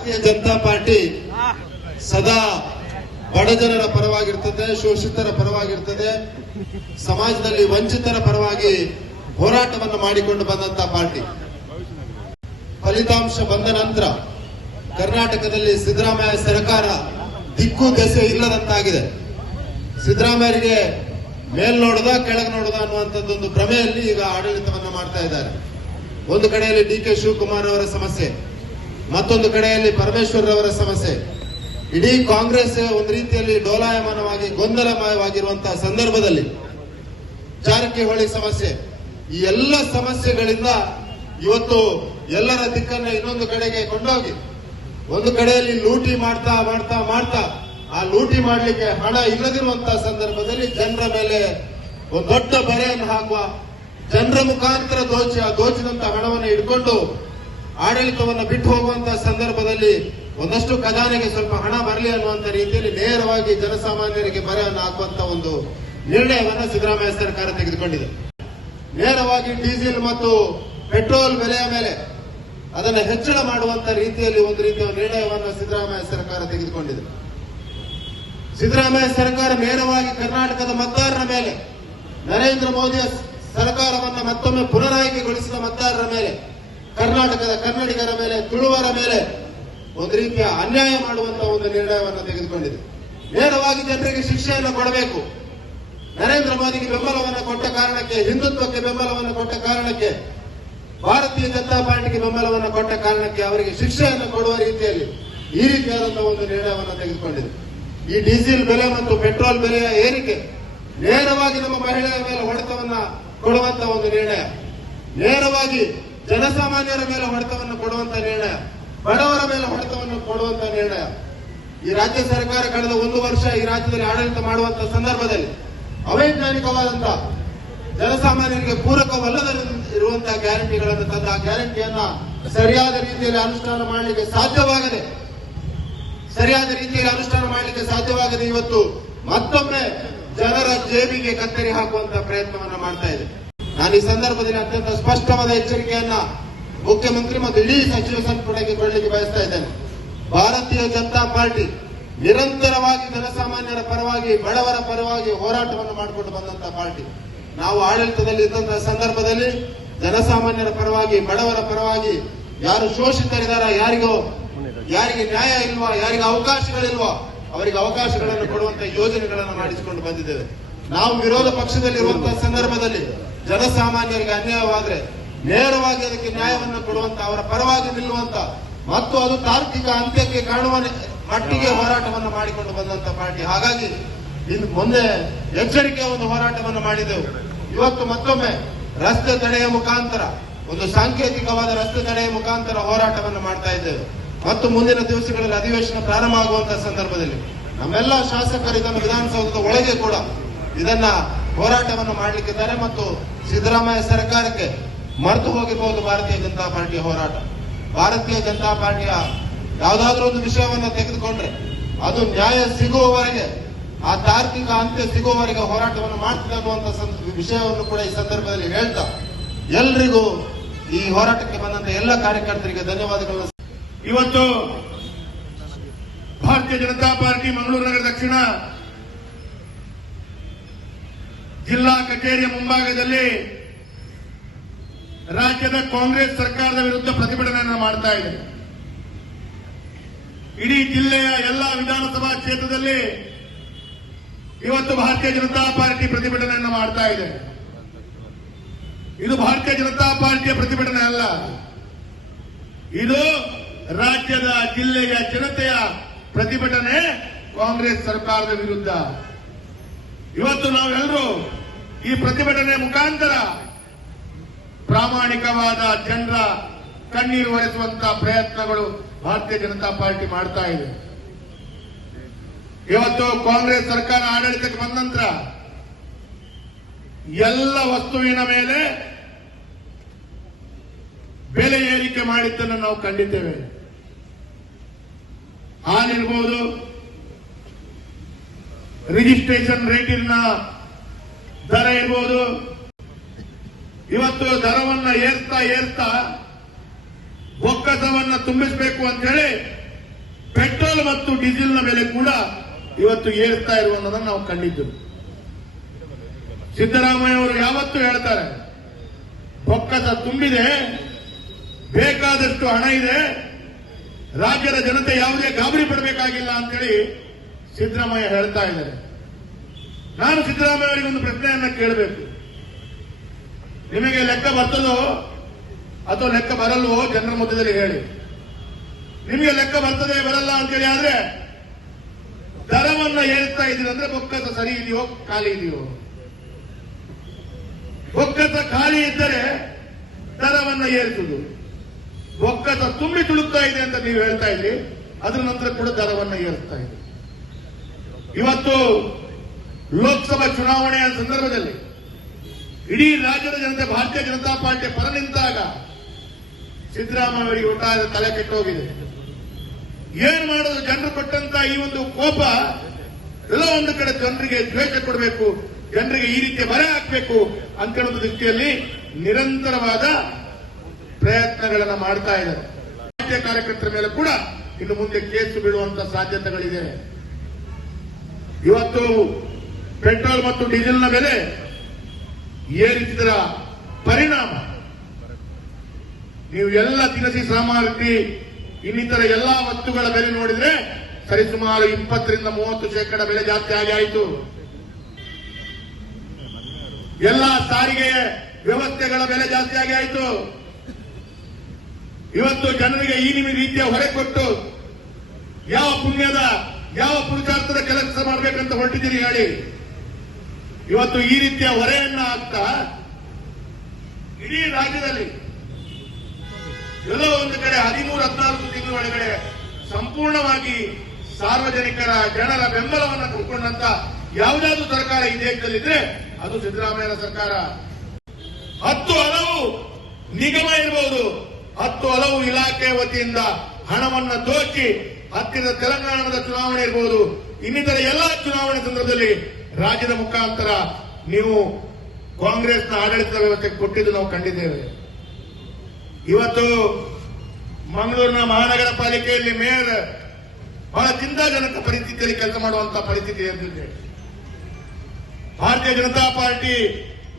ಭಾರತೀಯ ಜನತಾ ಪಾರ್ಟಿ ಸದಾ ಬಡಜನರ ಪರವಾಗಿರ್ತದೆ, ಶೋಷಿತರ ಪರವಾಗಿರ್ತದೆ, ಸಮಾಜದಲ್ಲಿ ವಂಚಿತರ ಪರವಾಗಿ ಹೋರಾಟವನ್ನು ಮಾಡಿಕೊಂಡು ಬಂದಂತ ಪಾರ್ಟಿ. ಫಲಿತಾಂಶ ಬಂದ ನಂತರ ಕರ್ನಾಟಕದಲ್ಲಿ ಸಿದ್ದರಾಮಯ್ಯ ಸರ್ಕಾರ ದಿಕ್ಕು ದೆಸೆ ಇಲ್ಲದಂತಾಗಿದೆ. ಸಿದ್ದರಾಮಯ್ಯರಿಗೆ ಮೇಲ್ ನೋಡದ, ಕೆಳಗೆ ನೋಡದ ಅನ್ನುವಂಥದ್ದೊಂದು ಭ್ರಮೆಯಲ್ಲಿ ಈಗ ಆಡಳಿತವನ್ನು ಮಾಡ್ತಾ ಇದ್ದಾರೆ. ಒಂದು ಕಡೆಯಲ್ಲಿ ಡಿ ಕೆ ಶಿವಕುಮಾರ್ ಅವರ ಸಮಸ್ಯೆ. ಮತ್ತೊಂದು ಕಡೆಯಲ್ಲಿ ಪರಮೇಶ್ವರ್ ಅವರ ಸಮಸ್ಯೆ. ಇಡೀ ಕಾಂಗ್ರೆಸ್ ಒಂದು ರೀತಿಯಲ್ಲಿ ಡೋಲಾಯಮಾನವಾಗಿ ಗೊಂದಲಮಯವಾಗಿರುವಂತಹ ಸಂದರ್ಭದಲ್ಲಿ ಜಾರಕಿಹೊಳಿ ಸಮಸ್ಯೆ. ಈ ಎಲ್ಲ ಸಮಸ್ಯೆಗಳಿಂದ ಇವತ್ತು ಎಲ್ಲರ ದಿಕ್ಕನ್ನ ಇನ್ನೊಂದು ಕಡೆಗೆ ಕೊಂಡೋಗಿ, ಒಂದು ಕಡೆಯಲ್ಲಿ ಲೂಟಿ ಮಾಡ್ತಾ ಮಾಡ್ತಾ ಮಾಡ್ತಾ, ಆ ಲೂಟಿ ಮಾಡಲಿಕ್ಕೆ ಹಣ ಇಲ್ಲದಿರುವಂತಹ ಸಂದರ್ಭದಲ್ಲಿ ಜನರ ಮೇಲೆ ಒಂದು ದೊಡ್ಡ ಬರೆಯನ್ನು ಹಾಕುವ, ಜನರ ಮುಖಾಂತರ ದೋಚಿ ದೋಚಿದಂತ ಹಣವನ್ನು ಇಟ್ಕೊಂಡು ಆಡಳಿತವನ್ನು ಬಿಟ್ಟು ಹೋಗುವಂತಹ ಸಂದರ್ಭದಲ್ಲಿ ಒಂದಷ್ಟು ಖಜಾನೆಗೆ ಸ್ವಲ್ಪ ಹಣ ಬರಲಿ ಅನ್ನುವಂತ ರೀತಿಯಲ್ಲಿ ನೇರವಾಗಿ ಜನಸಾಮಾನ್ಯರಿಗೆ ಬರೆಯನ್ನು ಹಾಕುವಂತ ಒಂದು ನಿರ್ಣಯವನ್ನು ಸಿದ್ದರಾಮಯ್ಯ ಸರ್ಕಾರ ತೆಗೆದುಕೊಂಡಿದೆ. ನೇರವಾಗಿ ಡೀಸೆಲ್ ಮತ್ತು ಪೆಟ್ರೋಲ್ ಬೆಲೆಯ ಮೇಲೆ ಅದನ್ನು ಹೆಚ್ಚಳ ಮಾಡುವಂತ ರೀತಿಯಲ್ಲಿ ಒಂದು ರೀತಿಯ ನಿರ್ಣಯವನ್ನು ಸಿದ್ದರಾಮಯ್ಯ ಸರ್ಕಾರ ತೆಗೆದುಕೊಂಡಿದೆ. ಸಿದ್ದರಾಮಯ್ಯ ಸರ್ಕಾರ ನೇರವಾಗಿ ಕರ್ನಾಟಕದ ಮತದಾರರ ಮೇಲೆ ನರೇಂದ್ರ ಮೋದಿಯ ಸರ್ಕಾರವನ್ನು ಮತ್ತೊಮ್ಮೆ ಪುನರಾಯ್ಕೆಗೊಳಿಸಿದ ಮತದಾರರ ಮೇಲೆ ಕರ್ನಾಟಕದ ಕನ್ನಡಿಗರ ಮೇಲೆ, ತುಳುವರ ಮೇಲೆ ಒಂದು ರೀತಿಯ ಅನ್ಯಾಯ ಮಾಡುವಂತಹ ಒಂದು ನಿರ್ಣಯವನ್ನು ತೆಗೆದುಕೊಂಡಿದೆ. ನೇರವಾಗಿ ಜನರಿಗೆ ಶಿಕ್ಷೆಯನ್ನು ಕೊಡಬೇಕು. ನರೇಂದ್ರ ಮೋದಿಗೆ ಬೆಂಬಲವನ್ನು ಕೊಟ್ಟ ಕಾರಣಕ್ಕೆ, ಹಿಂದುತ್ವಕ್ಕೆ ಬೆಂಬಲವನ್ನು ಕೊಟ್ಟ ಕಾರಣಕ್ಕೆ, ಭಾರತೀಯ ಜನತಾ ಪಾರ್ಟಿಗೆ ಬೆಂಬಲವನ್ನು ಕೊಟ್ಟ ಕಾರಣಕ್ಕೆ ಅವರಿಗೆ ಶಿಕ್ಷೆಯನ್ನು ಕೊಡುವ ರೀತಿಯಲ್ಲಿ ಈ ರೀತಿಯಾದಂತಹ ಒಂದು ನಿರ್ಣಯವನ್ನು ತೆಗೆದುಕೊಂಡಿದೆ. ಈ ಡೀಸೆಲ್ ಬೆಲೆ ಮತ್ತು ಪೆಟ್ರೋಲ್ ಬೆಲೆಯ ಏರಿಕೆ ನೇರವಾಗಿ ನಮ್ಮ ಮಹಿಳೆಯರ ಮೇಲೆ ಹೊಡೆತವನ್ನ ಕೊಡುವಂತ ಒಂದು ನಿರ್ಣಯ. ನೇರವಾಗಿ ಜನಸಾಮಾನ್ಯರ ಮೇಲೆ ಹೊಡೆತವನ್ನು ಕೊಡುವಂತ ನಿರ್ಣಯ, ಬಡವರ ಮೇಲೆ ಹೊಡೆತವನ್ನು ಕೊಡುವಂತ ನಿರ್ಣಯ. ಈ ರಾಜ್ಯ ಸರ್ಕಾರ ಕಳೆದ ಒಂದು ವರ್ಷ ಈ ರಾಜ್ಯದಲ್ಲಿ ಆಡಳಿತ ಮಾಡುವಂತ ಸಂದರ್ಭದಲ್ಲಿ ಅವೈಜ್ಞಾನಿಕವಾದಂತ ಜನಸಾಮಾನ್ಯರಿಗೆ ಪೂರಕವಲ್ಲದ ಇರುವಂತಹ ಗ್ಯಾರಂಟಿಗಳನ್ನು ತಂದ ಆ ಗ್ಯಾರಂಟಿಯನ್ನ ಸರಿಯಾದ ರೀತಿಯಲ್ಲಿ ಅನುಷ್ಠಾನ ಮಾಡಲಿಕ್ಕೆ ಸಾಧ್ಯವಾಗದೆ, ಸರಿಯಾದ ರೀತಿಯಲ್ಲಿ ಅನುಷ್ಠಾನ ಮಾಡಲಿಕ್ಕೆ ಸಾಧ್ಯವಾಗದೆ ಇವತ್ತು ಮತ್ತೊಮ್ಮೆ ಜನರ ಜೇಬಿಗೆ ಕತ್ತರಿ ಹಾಕುವಂತ ಪ್ರಯತ್ನವನ್ನ ಮಾಡ್ತಾ ಇದೆ. ನಾನು ಈ ಸಂದರ್ಭದಲ್ಲಿ ಅತ್ಯಂತ ಸ್ಪಷ್ಟವಾದ ಎಚ್ಚರಿಕೆಯನ್ನ ಮುಖ್ಯಮಂತ್ರಿ ಮತ್ತು ಇಡೀ ಸಚಿವ ಸಂಪುಟಕ್ಕೆ ಕೊಡಲಿಕ್ಕೆ ಬಯಸ್ತಾ ಇದ್ದೇನೆ. ಭಾರತೀಯ ಜನತಾ ಪಾರ್ಟಿ ನಿರಂತರವಾಗಿ ಜನಸಾಮಾನ್ಯರ ಪರವಾಗಿ, ಬಡವರ ಪರವಾಗಿ ಹೋರಾಟವನ್ನು ಮಾಡಿಕೊಂಡು ಬಂದಂತಹ ಪಾರ್ಟಿ. ನಾವು ಆಡಳಿತದಲ್ಲಿ ಇದ್ದಂತಹ ಸಂದರ್ಭದಲ್ಲಿ ಜನಸಾಮಾನ್ಯರ ಪರವಾಗಿ, ಬಡವರ ಪರವಾಗಿ ಯಾರು ಶೋಷಿತರಿದಾರ, ಯಾರಿಗೋ, ಯಾರಿಗೆ ನ್ಯಾಯ ಇಲ್ವಾ, ಯಾರಿಗೆ ಅವಕಾಶಗಳಿಲ್ವಾ, ಅವರಿಗೆ ಅವಕಾಶಗಳನ್ನು ಕೊಡುವಂತಹ ಯೋಜನೆಗಳನ್ನು ಮಾಡಿಸಿಕೊಂಡು ಬಂದಿದ್ದೇವೆ. ನಾವು ವಿರೋಧ ಪಕ್ಷದಲ್ಲಿರುವಂತಹ ಸಂದರ್ಭದಲ್ಲಿ ಜನಸಾಮಾನ್ಯರಿಗೆ ಅನ್ಯಾಯವಾದ್ರೆ ನೇರವಾಗಿ ಅದಕ್ಕೆ ನ್ಯಾಯವನ್ನು ಕೊಡುವಂತ ಅವರ ಪರವಾಗಿ ನಿಲ್ಲುವಂತ ಮತ್ತು ಅದು ತಾರ್ಕಿಕ ಅಂತ್ಯಕ್ಕೆ ಕಾಣುವ ಮಟ್ಟಿಗೆ ಹೋರಾಟವನ್ನು ಮಾಡಿಕೊಂಡು ಬಂದಂತ ಪಾರ್ಟಿ. ಹಾಗಾಗಿ ಇನ್ನು ಮುಂದೆ ಎಚ್ಚರಿಕೆಯ ಒಂದು ಹೋರಾಟವನ್ನು ಮಾಡಿದೆವು. ಇವತ್ತು ಮತ್ತೊಮ್ಮೆ ರಸ್ತೆ ತಡೆಯ ಮುಖಾಂತರ, ಒಂದು ಸಾಂಕೇತಿಕವಾದ ರಸ್ತೆ ತಡೆಯ ಮುಖಾಂತರ ಹೋರಾಟವನ್ನು ಮಾಡ್ತಾ ಇದ್ದೇವೆ. ಮತ್ತು ಮುಂದಿನ ದಿವಸಗಳಲ್ಲಿ ಅಧಿವೇಶನ ಪ್ರಾರಂಭ ಆಗುವಂತಹ ಸಂದರ್ಭದಲ್ಲಿ ನಮ್ಮೆಲ್ಲ ಶಾಸಕರು ಇದನ್ನು ವಿಧಾನಸೌಧದ ಒಳಗೆ ಕೂಡ ಇದನ್ನ ಹೋರಾಟವನ್ನು ಮಾಡಲಿಕ್ಕಿದ್ದಾರೆ ಮತ್ತು ಸಿದ್ದರಾಮಯ್ಯ ಸರ್ಕಾರಕ್ಕೆ ಮರೆತು ಹೋಗಿರಬಹುದು ಭಾರತೀಯ ಜನತಾ ಪಾರ್ಟಿಯ ಹೋರಾಟ. ಭಾರತೀಯ ಜನತಾ ಪಾರ್ಟಿಯ ಯಾವುದಾದ್ರೂ ಒಂದು ವಿಷಯವನ್ನ ತೆಗೆದುಕೊಂಡ್ರೆ ಅದು ನ್ಯಾಯ ಸಿಗುವವರೆಗೆ, ಆ ತಾರ್ಕಿಕ ಅಂತ್ಯ ಸಿಗುವವರೆಗೆ ಹೋರಾಟವನ್ನು ಮಾಡ್ತದೆ ಅನ್ನುವಂತ ವಿಷಯವನ್ನು ಕೂಡ ಈ ಸಂದರ್ಭದಲ್ಲಿ ಹೇಳ್ತಾ ಎಲ್ರಿಗೂ ಈ ಹೋರಾಟಕ್ಕೆ ಬಂದಂತ ಎಲ್ಲ ಕಾರ್ಯಕರ್ತರಿಗೆ ಧನ್ಯವಾದಗಳು ಇವತ್ತು ಭಾರತೀಯ ಜನತಾ ಪಾರ್ಟಿ ಮಂಗಳೂರು ನಗರ ದಕ್ಷಿಣ ಜಿಲ್ಲಾ ಕಚೇರಿಯ ಮುಂಭಾಗದಲ್ಲಿ ರಾಜ್ಯದ ಕಾಂಗ್ರೆಸ್ ಸರ್ಕಾರದ ವಿರುದ್ಧ ಪ್ರತಿಭಟನೆ ಮಾಡ್ತಾ ಇದೆ. ಇಡೀ ಜಿಲ್ಲೆಯ ಎಲ್ಲ ವಿಧಾನಸಭಾ ಕ್ಷೇತ್ರದಲ್ಲಿ ಇವತ್ತು ಭಾರತೀಯ ಜನತಾ ಪಾರ್ಟಿ ಪ್ರತಿಭಟನೆಯನ್ನು ಮಾಡ್ತಾ ಇದೆ. ಇದು ಭಾರತೀಯ ಜನತಾ ಪಾರ್ಟಿಯ ಪ್ರತಿಭಟನೆ ಅಲ್ಲ. ಇದು ರಾಜ್ಯದ ಜಿಲ್ಲೆಯ ಜನತೆಯ ಪ್ರತಿಭಟನೆ ಕಾಂಗ್ರೆಸ್ ಸರ್ಕಾರದ ವಿರುದ್ಧ. ಇವತ್ತು ನಾವೆಲ್ಲರೂ ಈ ಪ್ರತಿಭಟನೆ ಮುಖಾಂತರ ಪ್ರಾಮಾಣಿಕವಾದ ಜನರ ಕಣ್ಣೀರು ಒರೆಸುವಂತಹ ಪ್ರಯತ್ನಗಳು ಭಾರತೀಯ ಜನತಾ ಪಾರ್ಟಿ ಮಾಡ್ತಾ ಇದೆ. ಇವತ್ತು ಕಾಂಗ್ರೆಸ್ ಸರ್ಕಾರ ಆಡಳಿತಕ್ಕೆ ಬಂದ ನಂತರ ಎಲ್ಲ ವಸ್ತುವಿನ ಮೇಲೆ ಬೆಲೆ ಏರಿಕೆ ಮಾಡಿದ್ದನ್ನು ನಾವು ಕಂಡಿದ್ದೇವೆ ಹಾಲಿರ್ಬೋದು ರಿಜಿಸ್ಟ್ರೇಷನ್ ರೇಟಿನ ದರ ಇರ್ಬೋದು. ಇವತ್ತು ದರವನ್ನ ಏರ್ತಾ ಏರ್ತಾ ಒಕ್ಕಸವನ್ನ ತುಂಬಿಸಬೇಕು ಅಂತ ಹೇಳಿ ಪೆಟ್ರೋಲ್ ಮತ್ತು ಡೀಸೆಲ್ನ ಬೆಲೆ ಕೂಡ ಇವತ್ತು ಏರ್ತಾ ಇರುವುದನ್ನು ನಾವು ಕಂಡಿದ್ದು. ಸಿದ್ದರಾಮಯ್ಯ ಅವರು ಯಾವತ್ತೂ ಹೇಳ್ತಾರೆ ಬೊಕ್ಕಸ ತುಂಬಿದೆ, ಬೇಕಾದಷ್ಟು ಹಣ ಇದೆ, ರಾಜ್ಯದ ಜನತೆ ಯಾವುದೇ ಗಾಬರಿ ಪಡಬೇಕಾಗಿಲ್ಲ ಅಂತೇಳಿ ಸಿದ್ದರಾಮಯ್ಯ ಹೇಳ್ತಾ ಇದ್ದಾರೆ. ನಾನು ಸಿದ್ದರಾಮಯ್ಯ ಅವರಿಗೆ ಒಂದು ಪ್ರಶ್ನೆಯನ್ನ ಕೇಳಬೇಕು. ನಿಮಗೆ ಲೆಕ್ಕ ಬರ್ತದೋ ಅಥವಾ ಲೆಕ್ಕ ಬರಲ್ವೋ ಜನರ ಮಧ್ಯದಲ್ಲಿ ಹೇಳಿ. ನಿಮಗೆ ಲೆಕ್ಕ ಬರ್ತದೆ ಬರಲ್ಲ ಅಂತೇಳಿ ಆದ್ರೆ ದರವನ್ನ ಹೇಳ್ತಾ ಅಂದ್ರೆ ಬೊಕ್ಕಸ ಸರಿ ಇದೆಯೋ ಖಾಲಿ ಇದೆಯೋ? ಬೊಕ್ಕಸ ಖಾಲಿ ಇದ್ದರೆ ದರವನ್ನ ಏರಿಸುದು ಬೊಕ್ಕಸ ತುಂಬಿ ತುಳುಕ್ತಾ ಇದೆ ಅಂತ ನೀವು ಹೇಳ್ತಾ ಇದ್ರಿ ಅದ್ರ ನಂತರ ಕೂಡ ದರವನ್ನ ಏರಿಸ್ತಾ ಇದೆ. ಇವತ್ತು ಲೋಕಸಭಾ ಚುನಾವಣೆಯ ಸಂದರ್ಭದಲ್ಲಿ ಇಡೀ ರಾಜ್ಯದ ಜನತೆ, ಭಾರತೀಯ ಜನತಾ ಪಾರ್ಟಿ ಪರ ನಿಂತಾಗ ಸಿದ್ದರಾಮಯ್ಯ ಒಟ್ಟಾರೆ ತಲೆ ಕೆಟ್ಟೋಗಿದೆ ಏನ್ ಮಾಡೋದು? ಜನರು ಕೊಟ್ಟಂತ ಈ ಒಂದು ಕೋಪ ಎಲ್ಲ ಒಂದು ಕಡೆ ಜನರಿಗೆ ದ್ವೇಷ ಕೊಡಬೇಕು, ಜನರಿಗೆ ಈ ರೀತಿಯ ಬರೆ ಹಾಕಬೇಕು ಅಂತ ಹೇಳುವ ದೃಷ್ಟಿಯಲ್ಲಿ ನಿರಂತರವಾದ ಪ್ರಯತ್ನಗಳನ್ನು ಮಾಡ್ತಾ ಇದ್ದಾರೆ. ರಾಜ್ಯ ಕಾರ್ಯಕರ್ತರ ಮೇಲೆ ಕೂಡ ಇನ್ನು ಮುಂದೆ ಕೇಸು ಬೀಳುವಂತ ಸಾಧ್ಯತೆಗಳಿದೆ. ಇವತ್ತು ಪೆಟ್ರೋಲ್ ಮತ್ತು ಡೀಸೆಲ್ನ ಬೆಲೆ ಏರಿಸಿದರ ಪರಿಣಾಮ. ನೀವು ಎಲ್ಲ ದಿನಸಿ ಸಾಮಗ್ರಿ ಇನ್ನಿತರ ಎಲ್ಲಾ ವಸ್ತುಗಳ ಬೆಲೆ ನೋಡಿದ್ರೆ ಸರಿಸುಮಾರು ಇಪ್ಪತ್ತರಿಂದ ಮೂವತ್ತು ಶೇಕಡ ಬೆಲೆ ಜಾಸ್ತಿ ಆಗಿ ಆಯಿತು. ಎಲ್ಲ ಸಾರಿಗೆ ವ್ಯವಸ್ಥೆಗಳ ಬೆಲೆ ಜಾಸ್ತಿ ಆಗಿ ಆಯಿತು. ಇವತ್ತು ಜನರಿಗೆ ಈ ನಿಮಿ ರೀತಿಯ ಹೊರೆ ಕೊಟ್ಟು ಯಾವ ಪುಣ್ಯದ, ಯಾವ ಪುರುಷಾರ್ಥದ ಕೆಲಸ ಮಾಡಬೇಕಂತ ಹೊರಟಿದ್ದೀರಿ ಹೇಳಿ. ಇವತ್ತು ಈ ರೀತಿಯ ಹೊರೆಯನ್ನ ಹಾಕ್ತಾ ಇಡೀ ರಾಜ್ಯದಲ್ಲಿ ಎಲ್ಲೋ ಒಂದು ಕಡೆ ಹದಿಮೂರು, ಹದಿನಾಲ್ಕು ತಿಂಗಳ ಒಳಗಡೆ ಸಂಪೂರ್ಣವಾಗಿ ಸಾರ್ವಜನಿಕರ ಜನರ ಬೆಂಬಲವನ್ನು ಕಳ್ಕೊಂಡಂತ ಯಾವುದಾದ್ರೂ ಸರ್ಕಾರ ಈ ದೇಶದಲ್ಲಿದ್ರೆ ಅದು ಸಿದ್ದರಾಮಯ್ಯ ಸರ್ಕಾರ. ಹತ್ತು ಹಲವು ನಿಗಮ ಇರಬಹುದು ಹತ್ತು ಹಲವು ಇಲಾಖೆ ವತಿಯಿಂದ ಹಣವನ್ನು ದೋಚಿ ಹತ್ತಿರದ ತೆಲಂಗಾಣದ ಚುನಾವಣೆ ಇರಬಹುದು ಇನ್ನಿತರ ಎಲ್ಲಾ ಚುನಾವಣೆ ಸಂದರ್ಭದಲ್ಲಿ ರಾಜ್ಯದ ಮುಖಾಂತರ ನೀವು ಕಾಂಗ್ರೆಸ್ನ ಆಡಳಿತ ವ್ಯವಸ್ಥೆ ಕೊಟ್ಟಿದ್ದು ನಾವು ಕಂಡಿದ್ದೇವೆ. ಇವತ್ತು ಮಂಗಳೂರಿನ ಮಹಾನಗರ ಪಾಲಿಕೆಯಲ್ಲಿ ಮೇಯರ್ ಬಹಳ ಚಿಂತಾಜನಕ ಪರಿಸ್ಥಿತಿಯಲ್ಲಿ ಕೆಲಸ ಮಾಡುವಂತಹ ಪರಿಸ್ಥಿತಿ ಎದುರಿದೆ ಭಾರತೀಯ ಜನತಾ ಪಾರ್ಟಿ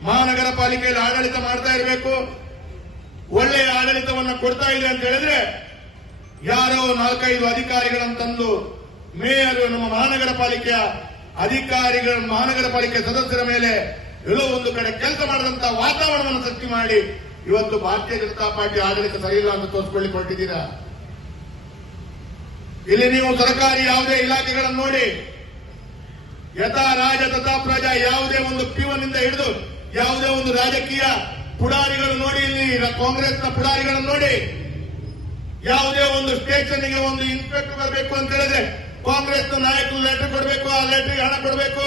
ಮಹಾನಗರ ಪಾಲಿಕೆಯಲ್ಲಿ ಆಡಳಿತ ಮಾಡ್ತಾ ಇರಬೇಕು. ಒಳ್ಳೆಯ ಆಡಳಿತವನ್ನು ಕೊಡ್ತಾ ಇದೆ ಅಂತ ಹೇಳಿದ್ರೆ ಯಾರೋ ನಾಲ್ಕೈದು ಅಧಿಕಾರಿಗಳನ್ನು ತಂದು ಮೇಯರ್ ನಮ್ಮ ಮಹಾನಗರ ಪಾಲಿಕೆಯ ಅಧಿಕಾರಿಗಳ ಮಹಾನಗರ ಪಾಲಿಕೆ ಸದಸ್ಯರ ಮೇಲೆ ಎಲ್ಲೋ ಒಂದು ಕಡೆ ಕೆಲಸ ಮಾಡದಂತ ವಾತಾವರಣವನ್ನು ಸೃಷ್ಟಿ ಮಾಡಿ ಇವತ್ತು ಭಾರತೀಯ ಜನತಾ ಪಾರ್ಟಿ ಆಡಳಿತ ಸರಿಯಿಲ್ಲ ಅಂತ ತೋರಿಸ್ಕೊಳ್ಳಿಕ್ಕೆ ಹೊರಟಿದ್ದೀರಾ ಇಲ್ಲಿ ನೀವು ಸರ್ಕಾರಿ ಯಾವುದೇ ಇಲಾಖೆಗಳನ್ನು ನೋಡಿ, ಯಥಾ ರಾಜ ತಥಾ ಪ್ರಜಾ ಯಾವುದೇ ಒಂದು ಪಿವನಿಂದ ಹಿಡಿದು ಯಾವುದೇ ಒಂದು ರಾಜಕೀಯ ಪುಡಾರಿಗಳು ನೋಡಿ, ಇಲ್ಲಿ ಕಾಂಗ್ರೆಸ್ನ ಪುಡಾರಿಗಳನ್ನು ನೋಡಿ, ಯಾವುದೇ ಒಂದು ಸ್ಟೇಷನ್ಗೆ ಒಂದು ಇನ್ಸ್ಪೆಕ್ಟರ್ ಬರಬೇಕು ಅಂತ ಹೇಳಿದ್ರೆ ಕಾಂಗ್ರೆಸ್ನ ನಾಯಕರು ಲೆಟರ್ ಕೊಡಬೇಕು ಆ ಲೆಟರ್ಗೆ ಹಣ ಕೊಡಬೇಕು.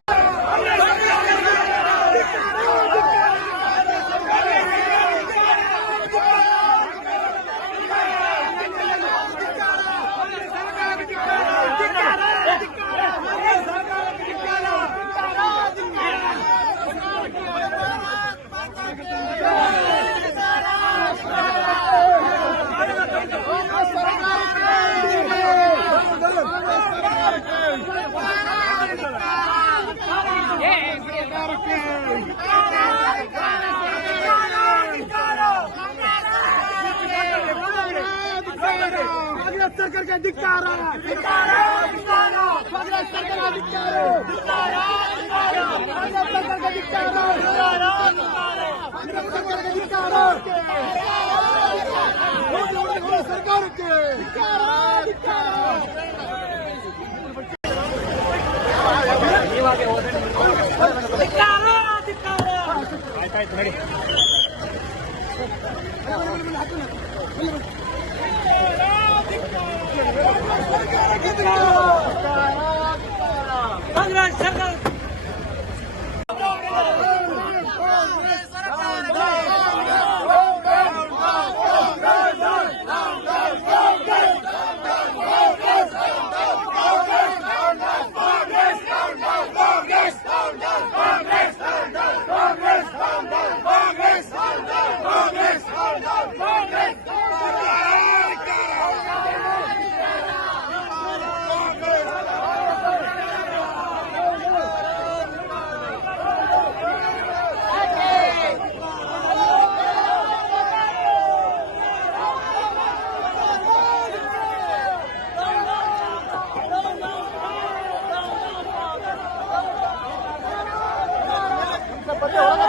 ಧಿಕ್ಕಾರ ಕಾಂಗ್ರೆಸ್ ಸರ್ಕಾರಕ್ಕೆ ಧಿಕ್ಕಾರ ಕಾಂಗ್ರೆಸ್ ಸರ್ಕಾರಕ್ಕೆ ಧಿಕ್ಕಾರ ಕಾಂಗ್ರೆಸ್ ಸರ್ಕಾರಕ್ಕೆ. ಧಿಕ್ಕಾರ ಸರ್ಕಾರಕ್ಕೆ ಧಿಕ್ಕಾರ ಕಾಂಗ್ರೆಸ್ ಸರ್ಕಾರ করতে হলো